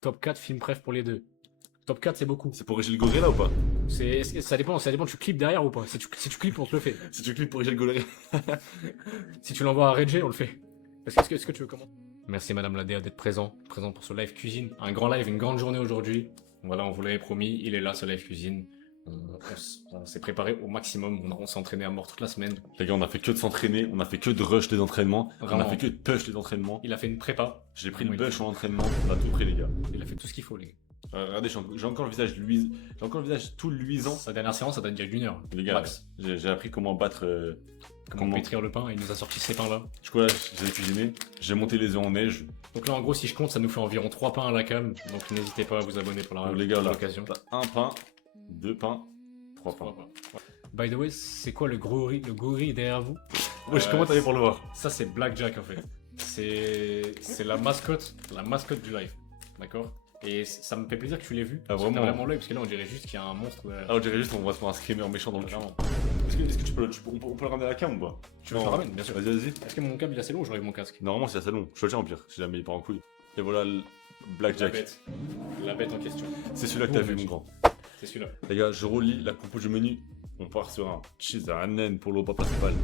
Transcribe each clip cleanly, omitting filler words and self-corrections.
Top 4 film préf pour les deux. Top 4 c'est beaucoup. C'est pour Régis Goré là ou pas? Ça dépend, tu clips derrière ou pas. Si tu clips, on te le fait. Si tu cliques pour Régis Goré. Si tu l'envoies à Reggie, on le fait. Est-ce que tu veux comment? Merci Madame la DA d'être présent pour ce live cuisine. Un grand live, une grande journée aujourd'hui. Voilà, on vous l'avait promis, il est là ce live cuisine. On s'est préparé au maximum, on s'est entraîné à mort toute la semaine. Les gars, on a fait que de s'entraîner, on a fait que de rush des entraînements, Vraiment. on a fait que de push des entraînements. Il a fait une prépa. J'ai pris le Oui. push en entraînement, on a tout pris les gars. Il a fait tout ce qu'il faut les gars. Regardez, j'ai encore le visage tout luisant. Sa dernière séance, ça date d'il y a une heure. Les gars, Max. j'ai appris comment battre... Comment pétrir le pain, et il nous a sorti ces pains là. Du coup là, j'ai cuisiné, j'ai monté les œufs en neige. Donc là en gros si je compte ça nous fait environ 3 pains à la cam. Donc n'hésitez pas à vous abonner pour Donc les gars, là, l'occasion. t'as un pain, deux pains, trois pains. By the way, c'est quoi le gorille derrière vous? Wesh, comment t'avais pour le voir? Ça c'est Blackjack en fait. C'est la mascotte du live. D'accord? Et ça me fait plaisir que tu l'aies vu. Ah, Parce que t'as vraiment vraiment l'œil, parce que là on dirait juste qu'il y a un monstre. Ah, on dirait juste on va se faire un screamer méchant dans le cul. Vraiment. Est-ce que tu peux, on peut le ramener à la cam ou pas? Tu veux que je le ramène? Bien sûr. Vas-y, vas-y. Est-ce que mon câble il est assez long ou j'enlève mon casque? Normalement, c'est assez long. Je te le tiens en pire, si jamais il part en couille. Et voilà le Blackjack. La bête en question. C'est celui-là que t'as vu, mon grand. C'est celui-là. Les gars, je relis la compo du menu. On part sur un cheese à naine pour le repas principal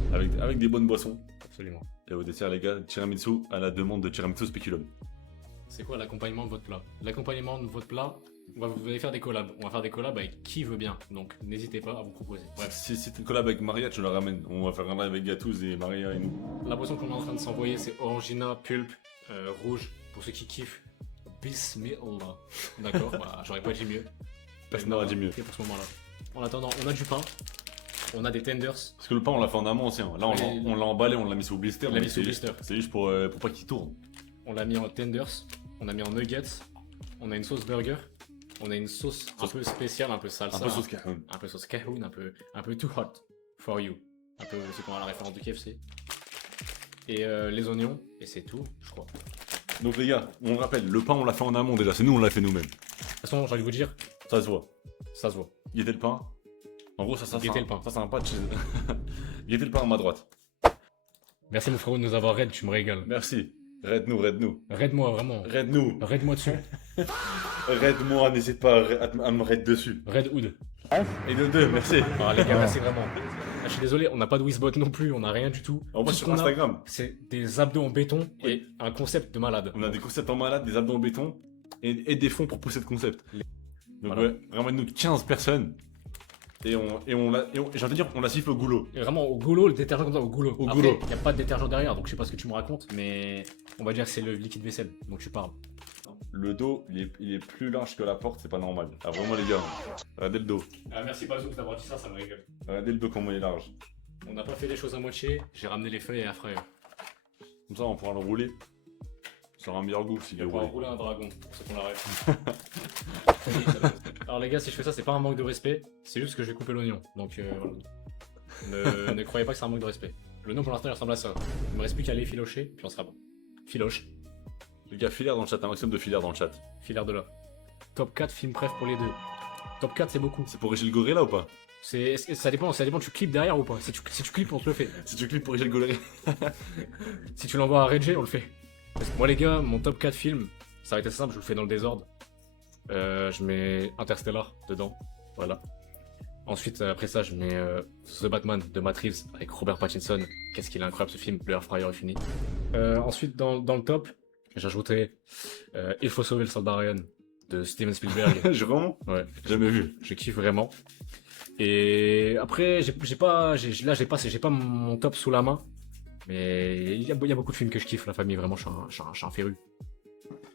avec des bonnes boissons. Absolument. Et au dessert, les gars, tiramisu à la demande de tiramisu speculum. C'est quoi l'accompagnement de votre plat? L'accompagnement de votre plat, vous allez faire des collabs. On va faire des collabs avec qui veut bien. Donc n'hésitez pas à vous proposer. Bref. Si t'es collab avec Maria, tu la ramènes. On va faire un live avec Gatouz et Maria et nous. La boisson qu'on est en train de s'envoyer, c'est Orangina Pulp rouge. Pour ceux qui kiffent, Bismillah. D'accord, bah, j'aurais pas dit mieux. Personne n'aurait dit mieux. Pour ce moment-là. En attendant, on a du pain. On a des tenders. Parce que le pain, on l'a fait en amont aussi. Hein. Là, on l'a emballé, on l'a mis sous blister. On l'a mis sous blister. C'est juste pour pas qu'il tourne. On l'a mis en tenders. On a mis en nuggets. On a une sauce burger. On a une sauce un peu spéciale, un peu salsa. Un peu sauce cahoon. Un peu sauce cahoon, un peu too hot for you. Un peu, c'est qu'on a la référence du KFC. Et les oignons. Et c'est tout, je crois. Donc les gars, on le rappelle, le pain, on l'a fait en amont déjà. C'est nous, on l'a fait nous-mêmes. De toute façon, j'ai envie de vous dire, Ça se voit. ça se voit. Guettez le pain. En gros, ça Guettez le pain. Ça, c'est un pas de cheese. Guettez le pain à ma droite. Merci mon frérot de nous avoir raid, tu me régales. Merci. Raid-nous, raid-nous. Raid-moi vraiment. Raid-nous. Raid-moi dessus. Raid-moi, n'hésite pas à me raid dessus. Raid Hood. Et de deux, merci. Ah les gars, merci vraiment. Ah, je suis désolé, on n'a pas de Wizbot non plus, on n'a rien du tout. En Tout plus, ce sur qu'on a, Instagram, c'est des abdos en béton et un concept de malade. on a des concepts en malade, des abdos en béton et des fonds pour pousser le concept. Donc Voilà. ouais, ramène-nous 15 personnes et j'ai envie de dire, on la siffle au goulot. Et vraiment au goulot, le détergent comme ça, au goulot. Au Après, goulot. il n'y a pas de détergent derrière, donc je sais pas ce que tu me racontes, mais on va dire que c'est le liquide vaisselle dont tu parles. Le dos, il est plus large que la porte, c'est pas normal. Ah vraiment les gars, regardez le dos. Ah, merci Bazouk d'avoir dit ça, ça me régale. Regardez le dos comment il est large. On n'a pas fait les choses à moitié, j'ai ramené les feuilles à frère. Comme ça on pourra le rouler. Ça aura un meilleur goût s'il est On va roulé. rouler un dragon, pour ceux qu'on l'arrête. Alors les gars, si je fais ça, c'est pas un manque de respect, c'est juste que je vais couper l'oignon. Donc voilà. Ne croyez pas que c'est un manque de respect. L'oignon pour l'instant il ressemble à ça. Il me reste plus qu'à aller filocher, puis on sera bon. Filoche, Les gars, filaire dans le chat, un maximum de filaire dans le chat. filaire de là. Top 4 film préf pour les deux. Top 4 c'est beaucoup. C'est pour Régis Goré là ou pas? Ça dépend, tu clips derrière ou pas. Si tu clips, on te le fait. Si tu cliques pour Régis Goré. Si tu l'envoies à Reggie, on le fait. Parce que moi les gars, mon top 4 films, ça va être assez simple, je le fais dans le désordre. Je mets Interstellar dedans, voilà. Ensuite, après ça, je mets The Batman de Matt Reeves avec Robert Pattinson. Qu'est-ce qu'il est incroyable ce film, le Air Fryer est fini. Ensuite, dans le top, j'ajouterai Il faut sauver le soldat Ryan de Steven Spielberg. Vraiment? Ouais, Jamais vu. je kiffe vraiment. Et après, j'ai pas mon top sous la main. Mais il y a beaucoup de films que je kiffe, la famille, vraiment, je suis un féru.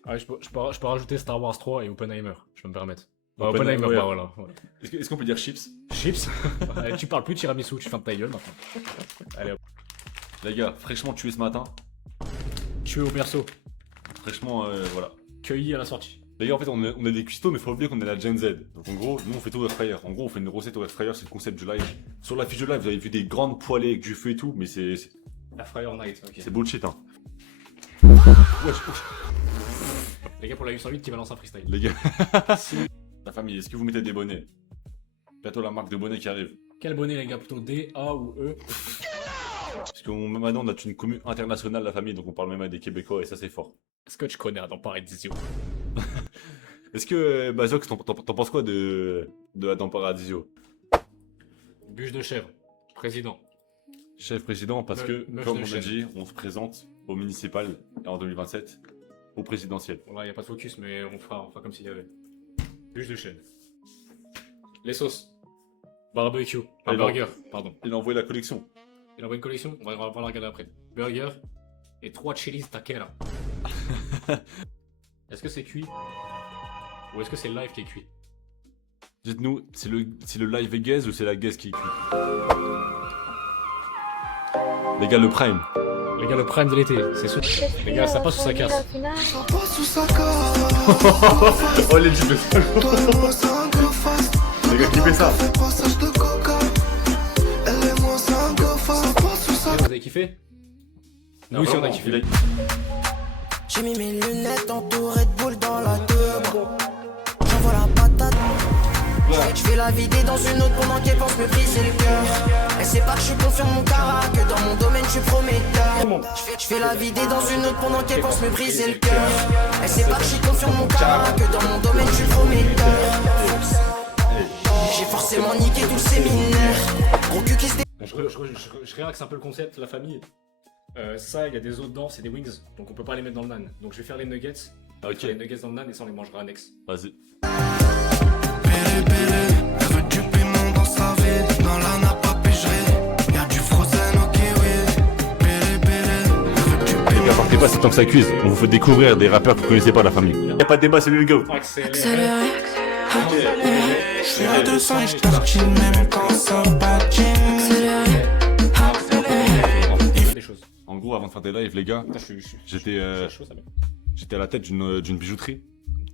Ah, je peux rajouter Star Wars 3 et Oppenheimer, je peux me permettre. Bah, Oppenheimer, ouais. bah voilà. Est-ce qu'on peut dire chips? Chips. Tu parles plus de tiramisu, tu fermes ta gueule maintenant. Allez hop. Les gars, fraîchement tué ce matin. Tué au berceau, Fraîchement, voilà. cueilli à la sortie. Les gars, en fait, on est des cuistots, mais faut pas oublier qu'on est la Gen Z. Donc en gros, nous on fait tout au air fryer. En gros, on fait une recette au air fryer, c'est le concept du live. Sur la fiche de live, vous avez vu des grandes poêlées avec du feu et tout, mais c'est Air Fryer Night, ok. bullshit, hein. Wesh. Les gars, pour la 808 qui balance un freestyle. Les gars. La famille, est-ce que vous mettez des bonnets? Bientôt la marque de bonnets qui arrive. Quel bonnet, les gars, plutôt D, A ou E? Parce que maintenant on a une commune internationale, la famille, donc on parle même à des Québécois et ça c'est fort. Est-ce que tu connais dans Paris Dizio? Est-ce que, Bazox, t'en penses quoi de Adam Paradisio? Bûche de chèvre. Président. Chef président, parce que, Meuf comme de on a chêne. dit, on se présente au municipal et en 2027 au présidentiel. Bon, là, y a pas de focus, mais on fera comme s'il y avait. Bûche de chêne. Les sauces. Barbecue. Et Burger, pardon. Il a envoyé la collection. Il envoie une collection, on va la regarder après. Burger et 3 chilis taquera. Est-ce que c'est cuit? Ou est-ce que c'est live qui est cuit? Dites-nous, c'est le live est gaze ou c'est la gaze qui est cuite? Les gars, le prime. Les gars, le prime de l'été, c'est sous. Les gars, ça passe ou ça casse? Oh les types. Les gars, kiffez ça. Vous avez kiffé? Nous aussi on a kiffé. J'ai mis mes lunettes entourées de boules dans la teub. J'envoie la patate. Je fais la vider dans une autre pendant qu'elle pense me briser le cœur. Elle sait pas que je suis confiant de mon cara, que dans mon domaine je suis prometteur. Je fais la vider dans une autre pendant qu'elle pense me briser le cœur. Elle sait pas que je suis confiant de mon cara, que dans mon domaine je suis prometteur. J'ai forcément niqué tout le séminaire. Gros cul qui se dé... Je réaxe un peu le concept, la famille. Ça, il y a des os dedans, c'est des wings, donc on peut pas les mettre dans le nan. Donc je vais faire les nuggets. Je vais Ok, faire les nuggets dans le nan et ça on les mangera annexe. vas-y. Elle veut du piment dans sa vie, dans la nappe à pigerie. Y'a du frozen au kiwi. Les gars, partez pas, c'est tant que ça cuise. On vous fait découvrir des rappeurs que vous connaissez pas, la famille. Y'a pas de débat, c'est lui le gars. Accéléré. Je suis à 200 et je tartine même quand ça patine. Des choses. En gros, avant de faire des lives, les gars, Putain, je suis j'étais chaud, ça va. j'étais à la tête d'une bijouterie.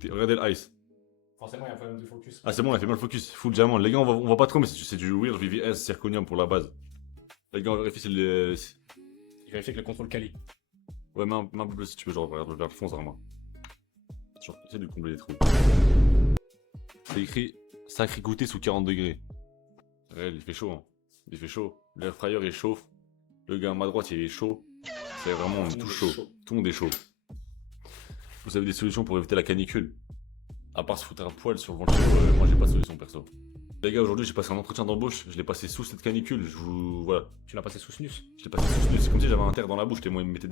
Regardez le ice. Forcément, il y a un problème de focus. Ah, c'est bon, on a fait mal le focus. Full diamant. Les gars, on va pas trop, mais c'est du Weird VVS zirconium pour la base. Les gars, on vérifie si le. Il vérifie que le contrôle quali. Ouais, mais un peu plus si tu veux, genre, vers le fond, vraiment. Genre, essaie de combler les trous. C'est écrit sacré goûter sous 40 degrés. Réel, il fait chaud, hein. Il fait chaud. L'air fryer est chaud. Le gars à ma droite, il est chaud. C'est vraiment Tout le tout monde est chaud. chaud. Tout le monde est chaud. Vous avez des solutions pour éviter la canicule? À part se foutre un poil sur le ventilo, moi j'ai pas de solution perso. Les gars, aujourd'hui j'ai passé un entretien d'embauche, je l'ai passé sous cette canicule, je vous. Voilà. Tu l'as passé sous snus. Je l'ai passé sous snus, c'est comme si j'avais un terre dans la bouche, tellement il me mettait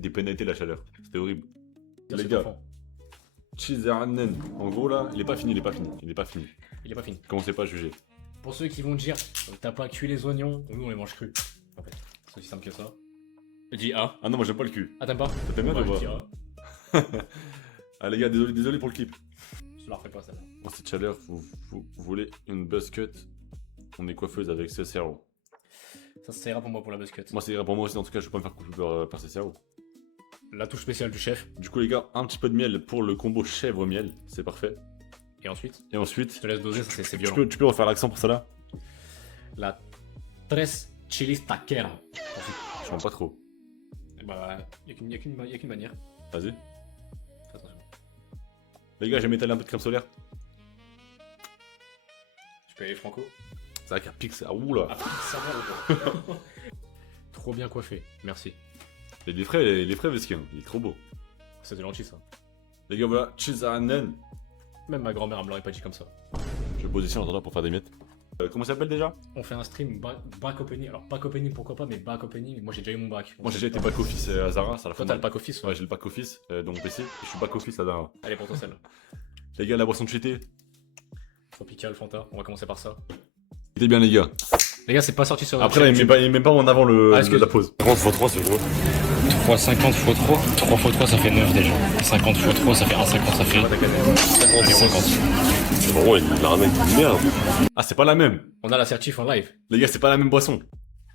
des pénalités la chaleur. C'était horrible. Les Cet gars, enfant. cheese Annen. En gros là, il est pas fini, il est pas fini. Il est pas fini. Il est pas fini. Commencez pas à juger. Pour ceux qui vont dire, t'as pas cuit les oignons, nous on les mange crus. En fait, c'est aussi simple que ça. Dis A. Ah non, moi j'aime pas le cul. Ah, t'aimes pas? Ça t'aime bien Bah, ou je dis pas? A. Ah les gars, désolé pour le clip. Je la refais pas celle-là. Pour cette chaleur, vous voulez une buzz cut? On est coiffeuse avec ce cerveau. Ça ira pour moi pour la buzz cut. Moi ça ira pour moi aussi, en tout cas je vais pas me faire couper par ce cerveau. La touche spéciale du chef. Du coup les gars, un petit peu de miel pour le combo chèvre-miel, c'est parfait. Et ensuite, Et ensuite, je te laisse doser, ça c'est tu violent. peux refaire l'accent pour ça là? La tres chilis taquera. Je comprends pas trop. Bah, y'a qu'une manière. Vas-y. Fais attention. Les gars, j'ai m'étaler un peu de crème solaire. Tu peux aller franco. C'est vrai qu'à pique, ça. Ouh là. Ah, ça va ou pas? Trop bien coiffé, merci. Et les frais Vesquin, il est trop beau. C'est de gentil ça. Les gars, voilà, cheese à Annen. Même ma grand-mère elle me l'aurait pas dit comme ça. Je me pose ici en attendant pour faire des miettes. Comment ça s'appelle déjà? On fait un stream back opening. Alors, back opening pourquoi pas, mais back opening. Moi j'ai déjà eu mon bac. Moi j'ai déjà été back office à Zara, ça la Toi fait t'as le mal. back office? Ouais, j'ai le back office dans mon PC et je suis back office à Zara. Allez, pour toi celle-là. Les gars, la boisson de cheaté. Tropical, Fanta, on va commencer par ça. C'était bien, les gars. Les gars, c'est pas sorti sur Après, là, il met pas en avant la pause. 30 x 3, c'est gros. 3, 50 x 3. 3 x 3, ça fait 9 déjà. 50 x 3, ça fait 1,50, ça fait 50. C'est bon, il la ramène une merde. Ah, c'est pas la même. On a l'assertif en live. Les gars, c'est pas la même boisson.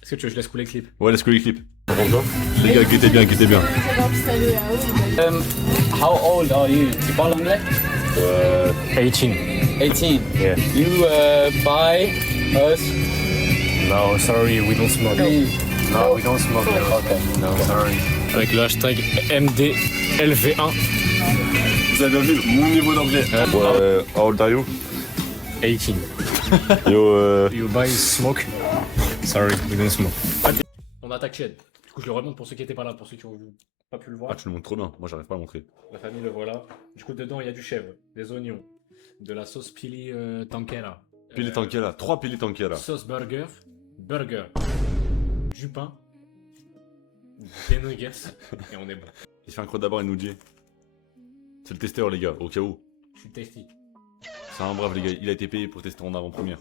Est-ce que tu veux que je laisse couler le clip? Ouais, laisse couler les clips. Les gars, guettez bien, guettez bien. How old are you? Tu parles anglais? 18. 18. Yeah. You buy us? No, sorry, we don't smoke. No, we don't smoke. Okay. No, sorry. Avec le hashtag MDLV1. Vous avez bien vu mon niveau d'anglais. How old are you? 18. Yo, You buy smoke? Sorry, we don't smoke. On attaque Chad. Du coup, je le remonte pour ceux qui étaient pas là, pour ceux qui ont vu. pas pu le voir. Ah, tu le montres trop bien. Moi, j'arrive pas à le montrer. La famille le voilà. Du coup, dedans, il y a du chèvre, des oignons, de la sauce pili tankera. Pili tankera. 3 pili tankera. Sauce burger, du pain, des nuggets, et on est bon. Il fait un croc d'abord et nous dit. C'est le testeur, les gars, au cas où. Je suis tasty. C'est un brave, les gars. Il a été payé pour tester en avant-première.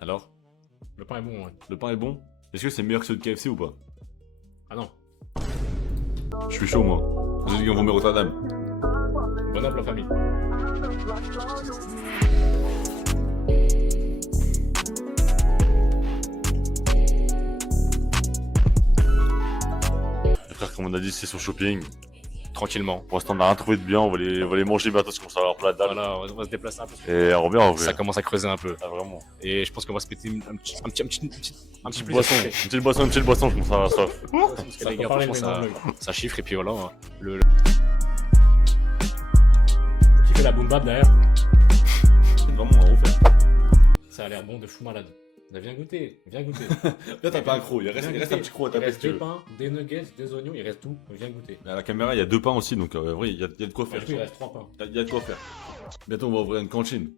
Alors, Le pain est bon, ouais. le pain est bon? Est-ce que c'est meilleur que ceux de KFC ou pas? Ah non, Je suis chaud, moi. J'ai dit qu'on va mettre Rotterdam. bon app la famille. Les frères, comme on a dit, c'est son shopping. Tranquillement. Pour l'instant, on n'a rien trouvé de bien. On va les manger bientôt parce qu'on va avoir plein de dalle. Voilà, on va se déplacer un peu. Et on revient en vrai. Ça commence à creuser un peu. Ah, vraiment. Et je pense qu'on va se péter un petit Une plaisir. petite boisson, je commence à avoir soif. Parce que les gars, parler franchement, de ça chiffre et puis voilà. Hein. Qui fait la boom bap derrière. C'est vraiment à refaire. Ça a l'air bon de fou malade. Viens goûter, viens goûter. Là, t'as pas un croc. Il reste un petit croc à Il taper si reste tu des veux. pains, des nuggets, des oignons, il reste tout. Viens goûter. Mais à la caméra, il y a 2 pains aussi, donc oui, il y a de quoi faire. Du coup, il reste 3 pains. Il y a de quoi faire. Bientôt, on va ouvrir une cantine.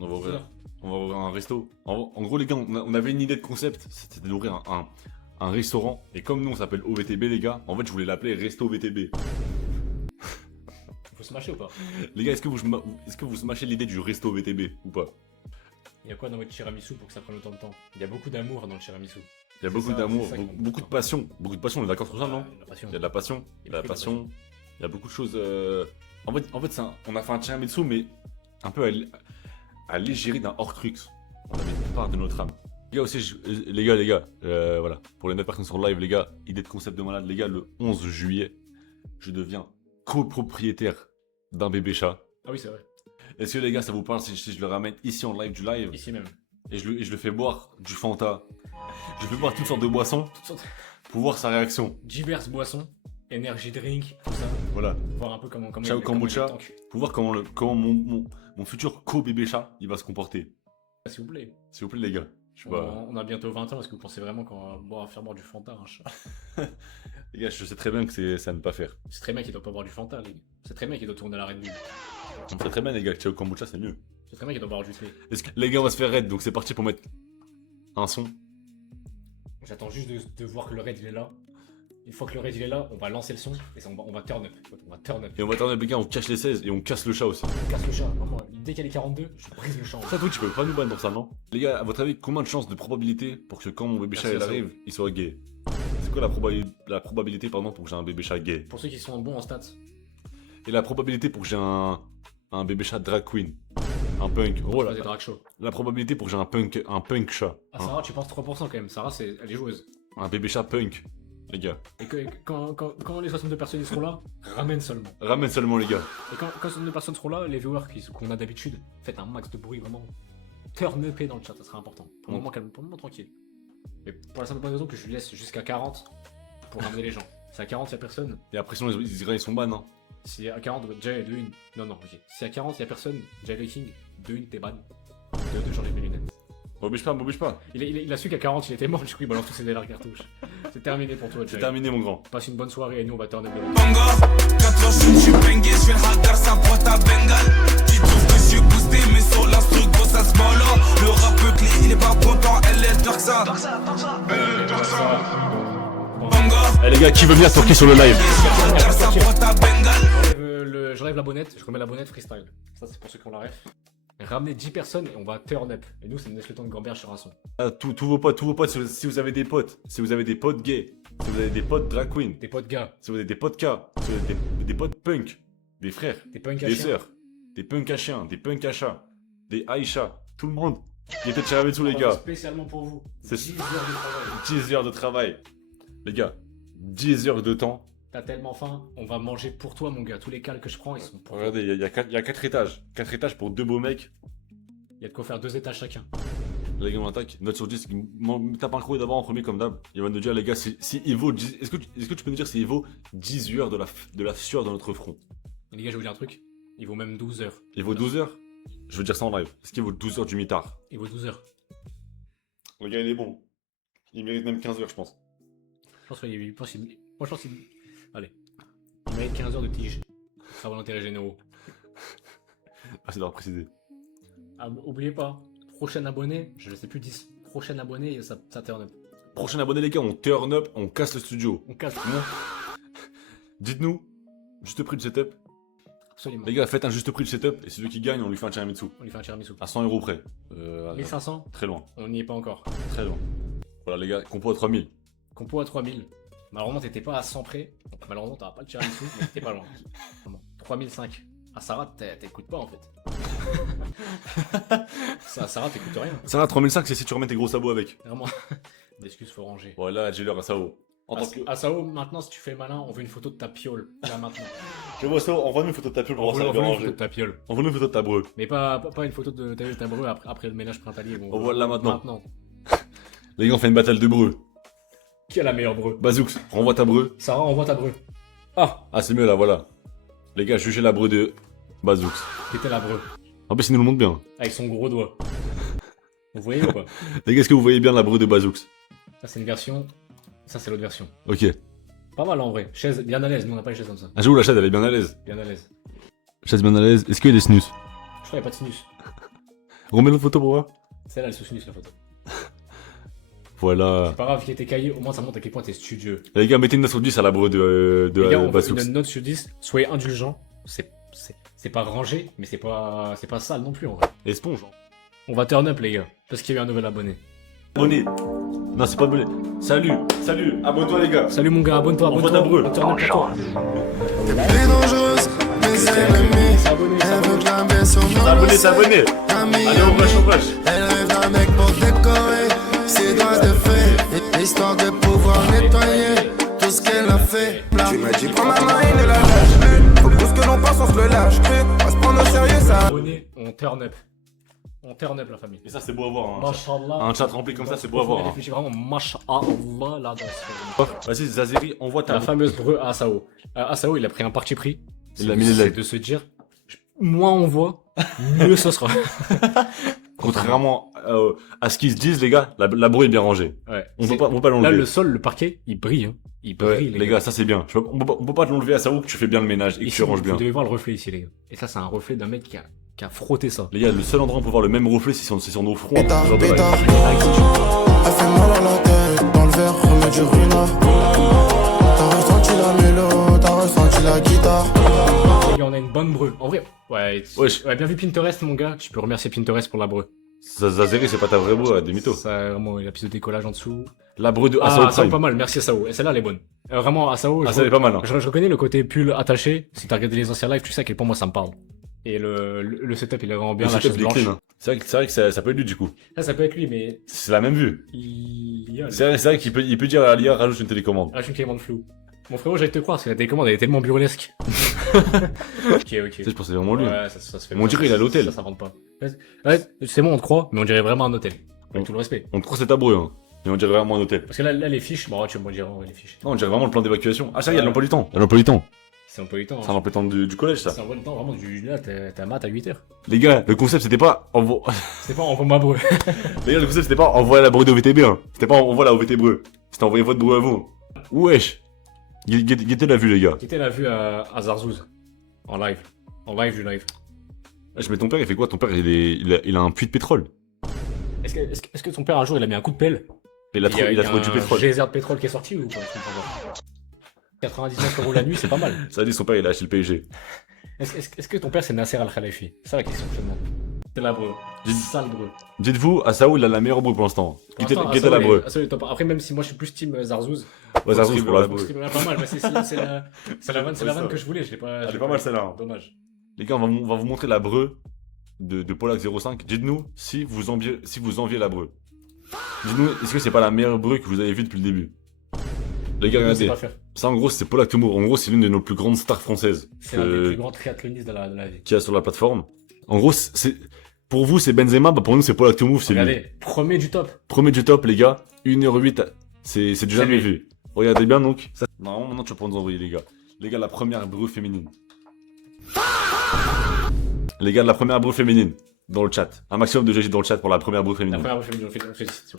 On va ouvrir un resto. En gros, les gars, on avait une idée de concept. C'était d'ouvrir un restaurant. Et comme nous, on s'appelle OVTB, les gars, en fait, je voulais l'appeler Resto VTB. Faut se mâcher ou pas? Les gars, est-ce que vous smashez l'idée du Resto VTB ou pas? Il y a quoi dans votre tiramisu pour que ça prenne autant de temps? Il y a beaucoup d'amour dans le tiramisu. Il y a beaucoup ça, d'amour, c'est ça qui manque. beaucoup de passion. Beaucoup de passion, on est d'accord sur ça, non? La passion. Il y a de la passion, il y a de la beaucoup de passion, il y a beaucoup de choses. En fait on a fait un tiramisu, mais un peu à l'égérie d'un Horcrux. On avait une part de notre âme. Les gars, aussi, les gars, voilà. Pour les 9 personnes sur le live, les gars, idée de concept de malade, les gars, le 11 juillet, je deviens copropriétaire d'un bébé chat. Ah oui, c'est vrai. Est-ce que les gars, ça vous parle si je le ramène ici en live du live Ici même. et je le fais boire du Fanta? Je le fais boire toutes sortes de boissons Toutes sortes pour voir sa réaction. diverses boissons, energy drink, tout ça. Voilà. Voir un peu comment Ciao, il kombucha. est tank. Pour voir comment mon futur co-bébé chat il va se comporter. S'il vous plaît. S'il vous plaît, les gars. Je sais pas. On a bientôt 20 ans. Est-ce que vous pensez vraiment qu'on va faire boire du Fanta à un chat? Les gars, je sais très bien que c'est à ne pas faire. C'est très bien qu'il doit pas boire du Fanta, les gars. C'est très bien qu'il doit tourner à la Red Bull. On sait très bien, les gars, que Ciao Kombucha, c'est mieux. C'est très bien qu'il doit boire du thé. Les gars, on va se faire raid, donc c'est parti pour mettre un son. J'attends juste de voir que le raid il est là. Une fois que le raid il est là, on va lancer le son et ça, on va turn up. On va turn up. Et on va attendre, les gars, on cache les 16 et on casse le chat aussi. On casse le chat, vraiment. Dès qu'il y a les 42, je brise le chat. Ça, toi, tu peux pas nous ban pour ça, non? Les gars, à votre avis, combien de chances de probabilité pour que quand mon bébé chat il Merci, arrive, il soit gay? C'est quoi la probabilité, pardon, pour que j'ai un bébé chat gay? Pour ceux qui sont bons en stats, Et la probabilité pour que j'ai un bébé chat drag queen? Un punk. Oh là. c'est drag show. La probabilité pour que j'ai un punk chat. Ah, Sarah, tu penses 3% quand même. Sarah, elle est joueuse. Un bébé chat punk, les gars. Et quand les 62 personnes ils seront là, ramène seulement. Ramène seulement, les gars. Et quand 62 personnes seront là, les viewers qu'on a d'habitude, faites un max de bruit vraiment. Turn up dans le chat, ça sera important. Pour le moment calme, pour le moment tranquille. Mais pour la simple bonne raison que je laisse jusqu'à 40 pour ramener les gens. Si à 40 y'a personne, Et après, sinon, ils sont ban, hein. si à 40, Jay de une. Non, ok. Si à 40 y'a personne, Jay le King, de une, t'es ban. De j'enlève mes lunettes. M'oblige pas. Il a su qu'à 40 il était mort, du coup il balance tous ses dernières cartouches. C'est terminé pour toi, C'est Jay. terminé, mon grand. Passe une bonne soirée et nous on va turn up. Banga 4 je suis bengué, je fais le hagar, ça pointe à Bengale. Tu trouves que je suis boosté, mais sur l'instru, gros ça se balade. Le rap clé, il est pas content, elle est dark ça. Banga Eh les gars, qui veut venir toquer sur le live? hagar, ça pointe à Bengale. J'enlève la bonnette, je remets la bonnette freestyle. Ça c'est pour ceux qui ont la ref. Ramenez 10 personnes et on va turn up. Et nous ça nous laisse le temps de gamberge sur un son. Ah, tous vos potes, si vous avez des potes, si vous avez des potes gays, si vous avez des potes drag queen, Des potes gars, si vous avez des potes K, si vous avez des potes punk, des frères, des punks à des chien. sœurs, des punks à chiens, des punks à chats, des Aïcha, tout le monde. Il était tiré avec tous les gars. Spécialement pour vous. C'est- 10 heures de travail. 10 heures de travail. Les gars, 10 heures de temps. T'as tellement faim, on va manger pour toi mon gars. Tous les cales que je prends ils sont pour toi. Regardez, il y a 4 étages. 4 étages pour 2 beaux mecs. Il y a de quoi faire 2 étages chacun. Les gars, on attaque. Note sur 10. Tape un crew d'abord en premier comme d'hab. Il va nous dire, les gars, si il vaut 10... Est-ce que tu peux nous dire s'il vaut 18 heures de la sueur dans notre front? Et les gars, je vais vous dire un truc. Il vaut même 12 heures. Il vaut 12 heures? Je veux dire ça en live. Est-ce qu'il vaut 12 heures du mitard? Il vaut 12 heures. Le gars, il est bon. Il mérite même 15 heures, je pense. Je pense qu'il Moi, je pense qu'il. Allez. Il mérite 15 heures de tige. Travaux d'intérêt généraux. Ah, c'est d'avoir précisé. Ah, oubliez pas, prochain abonné, je ne sais plus 10. Prochain abonné, ça turn up. Prochain abonné, les gars, on turn up, on casse le studio. On casse. Dites-nous, juste prix du setup. Absolument. Les gars, faites un juste prix du setup et celui qui gagne, on lui fait un tiramisu. On lui fait un tiramisu. À 100 € près. 1500, Très loin, on n'y est pas encore. très loin. Voilà, les gars, compo à 3000. Compo à 3000. Malheureusement, t'étais pas à 100 près. Donc, malheureusement, t'auras pas le tiramisu, mais t'étais pas loin. Vraiment. 3005. Ah, Sarah, t'écoutes pas en fait. Sarah, t'écoutes rien. Ça va, 3005, c'est si tu remets tes gros sabots avec. Vraiment. D'excuses, faut ranger. Voilà, j'ai l'heure à Sao. En tant que. Asao, maintenant, si tu fais le malin, on veut une photo de ta piole. Là, maintenant. Je vois Sao, envoie-nous une photo de ta piole pour voir ça bien une photo rangé. de ta piole. Envoie-nous une photo de ta breu. Mais pas une photo de ta breu après le ménage printanier. Bon, On voit là maintenant. Maintenant. Les gars, on fait une bataille de breu. Qui a la meilleure breu? Bazooks, renvoie ta breu. Sarah, envoie ta breu. Ah, Ah, c'est mieux là, voilà. Les gars, jugez la breu de Bazooks. qui était la breu? En plus, il nous le montre bien. Avec son gros doigt. Vous voyez ou pas? Les gars, est-ce que vous voyez bien la breu de Bazooks? Ça, c'est une version. Ça, c'est l'autre version. Ok. Pas mal en vrai. Chaise bien à l'aise. Nous, on n'a pas les chaises comme ça. Ah, j'avoue, la chaise, elle est bien à l'aise. Bien à l'aise. Chaise bien à l'aise. Est-ce qu'il y a des snus? Je crois qu'il n'y a pas de sinus. Remets la photo pour voir. Celle-là, elle est sous sinus, la photo. Voilà. C'est pas grave qu'il ait été caillé. Au moins, ça montre à quel point t'es studieux. Les gars, mettez une note sur 10 à la breu de Les gars, on veut Bazooks. une note sur 10. Soyez indulgents. C'est pas rangé, mais c'est pas sale non plus en vrai. Esponge. On va turn up, les gars. Parce qu'il y a eu un nouvel abonné. Abonné. Non, c'est pas abonné. Salut, abonne-toi les gars. Salut mon gars, abonne-toi. On voit ta breu. On turn up pour toi. Elle est dangereuse, mes ennemis. Elle veut clamber sur mon C'est abonné. Allez, on rush. Elle rêve d'un mec pour décorer ses doigts de fée, histoire de pouvoir nettoyer tout ce qu'elle a fait. Tu m'as dit prends ma main et ne la lâche plus. Faut que tout ce que l'on pense, on se le lâche plus. On va se prendre au sérieux, ça. Abonné, on turn up. On turn up la famille. Et ça, c'est beau à voir. Hein. Mashallah. Un chat rempli comme ça, c'est beau à voir. Hein. Réfléchis vraiment, mashallah la danse. Vas-y, Zazeri, envoie ta La fameuse breu à Asao. Asao, il a pris un parti pris. Il a mis les C'est legs. de se dire, moins on voit, mieux ce sera. Contrairement à ce qu'ils se disent, les gars, la breu est bien rangée. Ouais. On C'est- peut pas Là, l'enlever. le sol, le parquet, il brille. Hein. Il Ouais, brille, les gars, ça c'est bien. On peut pas te l'enlever à Sao que tu fais bien le ménage et que Ici, tu ranges bien. Vous devez voir le reflet ici, les gars. Et ça, c'est un reflet d'un mec qui a frotté ça. Les gars, le seul endroit où on peut voir le même reflet, c'est sur nos fronts. Pétard, Genre de live. pétard. Elle fait mal à la tête, dans le verre, remets du ruinard. T'as ressenti la mélo, t'as ressenti la guitare. Les gars, on a une bonne breu. En vrai, ouais, Wesh. ouais, bien vu Pinterest, mon gars. Tu peux remercier Pinterest pour la breu. Zazeri, c'est pas ta vraie breu, des mythos. Ça, vraiment, il y a la piste de décollage en dessous. La breu de Ah, Asao Asao, Prime. pas mal. Merci Asao. Et celle-là, elle est bonne. Vraiment, Asao, Ah, ça est pas mal. Hein. je reconnais le côté pull attaché. Si t'as regardé les anciens lives, tu sais à quel point moi ça me parle. Et le setup, il est vraiment bien. Le La setup, chaise il est blanche. clean, hein. C'est vrai que ça peut être lui du coup. Ça peut être lui, mais C'est la même vue. il y a. C'est vrai qu'il peut dire à l'IA rajoute une télécommande. Ah, je suis une télécommande floue. Mon frérot, j'allais te croire, parce que la télécommande, elle est tellement burlesque. Ok. Tu sais, je pensais vraiment lui. Ouais, ça se fait. On dirait il est à l'hôtel. Ça s'invente pas. Ouais, c'est bon, on te croit, mais on dirait vraiment un hôtel. Avec On- tout le respect. On te croit c'est ta breu, hein. Mais on dirait vraiment un hôtel. Parce que là les fiches, bon, tu me diras, ouais, les fiches. Non, on dirait vraiment le plan d'évacuation. Ah, ça y est, il y a Ouais. l'emploi du temps. Il y a l'emploi du temps. C'est un peu le temps. C'est un emploi du temps du collège, ça. C'est un peu le temps, vraiment, là, t'as maths à 8h. Les gars, le concept c'était pas C'est pas envoie ma breu. Les gars, le concept c'était pas envoyer la breu de OVTB, hein. C'était pas envoie la OVT breu. C'était envoyer votre breu à vous. Wesh. Guettez la vue, les gars. Qui était la vue à Zarzouz. En live. En live du live. Ah, je mets ton père, il fait quoi? Ton père, il a un puits de pétrole. Est-ce que ton père un jour il a mis un coup de pelle? Il a trouvé du pétrole. Geyser de pétrole qui est sorti ou quoi? Je comprends pas. 99 € la nuit, c'est pas mal. Ça a dit son père, il a acheté le PSG. Est-ce que ton père c'est Nasser Al-Khalafi? C'est ça la question que je te demande. C'est la breu. Sale breu. Dites-vous, à Sao, il a la meilleure breu pour l'instant. Pour l'instant, Guettez la Asao, breu. Asao est top. Après, même si moi je suis plus team Zarzouz. Ouais, ça arrive pour la Faut breu. streamer pas mal. Mais c'est la vanne ça. que je voulais. Je l'ai pas. Elle est pas mal celle-là. Hein. Dommage. Les gars, on va vous montrer la breu de Polak 05. Dites-nous si vous enviez la breu. Dites-nous, est-ce que c'est pas la meilleure breu que vous avez vue depuis le début? Les gars, Je sais regardez. pas faire. Ça, en gros, c'est Polak Tomour. En gros, c'est l'une de nos plus grandes stars françaises C'est un des plus grands triathlonistes de la vie. qu'il y a sur la plateforme. En gros, pour vous, c'est Benzema. Bah, pour nous, c'est Polak Tomour. C'est lui. Regardez, premier du top. Premier du top, les gars. 1h08. C'est du jamais lui. vu. Regardez bien, donc. Ça, normalement, maintenant, tu vas pouvoir nous envoyer, les gars. Les gars, la première breu féminine. Les gars, la première breu féminine. Dans le chat. Un maximum de GG dans le chat pour la première breu La féminine. première fois, on fait. Ça,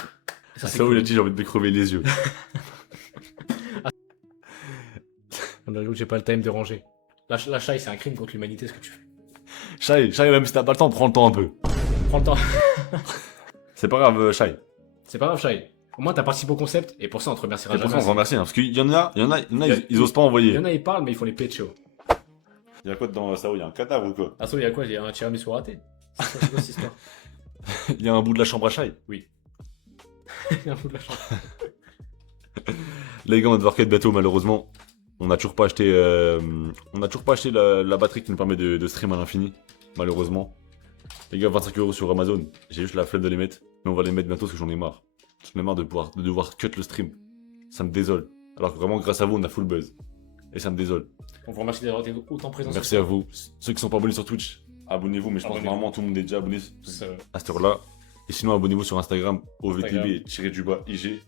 Ah, c'est ça, où cool. il a dit, j'ai envie de me crever les yeux. J'avoue, j'ai pas le time de ranger. La chaille, c'est un crime contre l'humanité, ce que tu fais. Shai, même si t'as pas le temps, prends le temps un peu. Prends le temps. C'est pas grave, Shai. C'est pas grave, chaille. Au moins, t'as participé au concept, et pour ça, on te remerciera Et pour ça, jamais. on se remercie, hein, parce qu'il y en a, ils osent pas Il envoyer. y en a, ils parlent, mais ils font les pécho. Il y a quoi dedans, ça? Il y a un cadavre ou quoi? Ah, il y a quoi? Il y a un tiramisu raté. C'est quoi cette histoire? Il y a un bout de la chambre à Shai. Oui. Il y a un bout de la chambre. Les gars, on va devoir quitter bientôt, malheureusement. On n'a toujours pas acheté, la batterie qui nous permet de stream à l'infini, malheureusement. Les gars, 25 € sur Amazon. J'ai juste la flemme de les mettre, mais on va les mettre bientôt parce que j'en ai marre. J'en ai marre de devoir cut le stream. Ça me désole. Alors que vraiment, grâce à vous, on a full buzz. Et ça me désole. On vous remercie d'avoir été autant présents. Merci à vous. Ceux qui sont pas abonnés sur Twitch, abonnez-vous, mais je pense que Abonnez-vous. normalement tout le monde est déjà abonné Ça- à cette heure-là. Et sinon, abonnez-vous sur Instagram, OVTB-IG.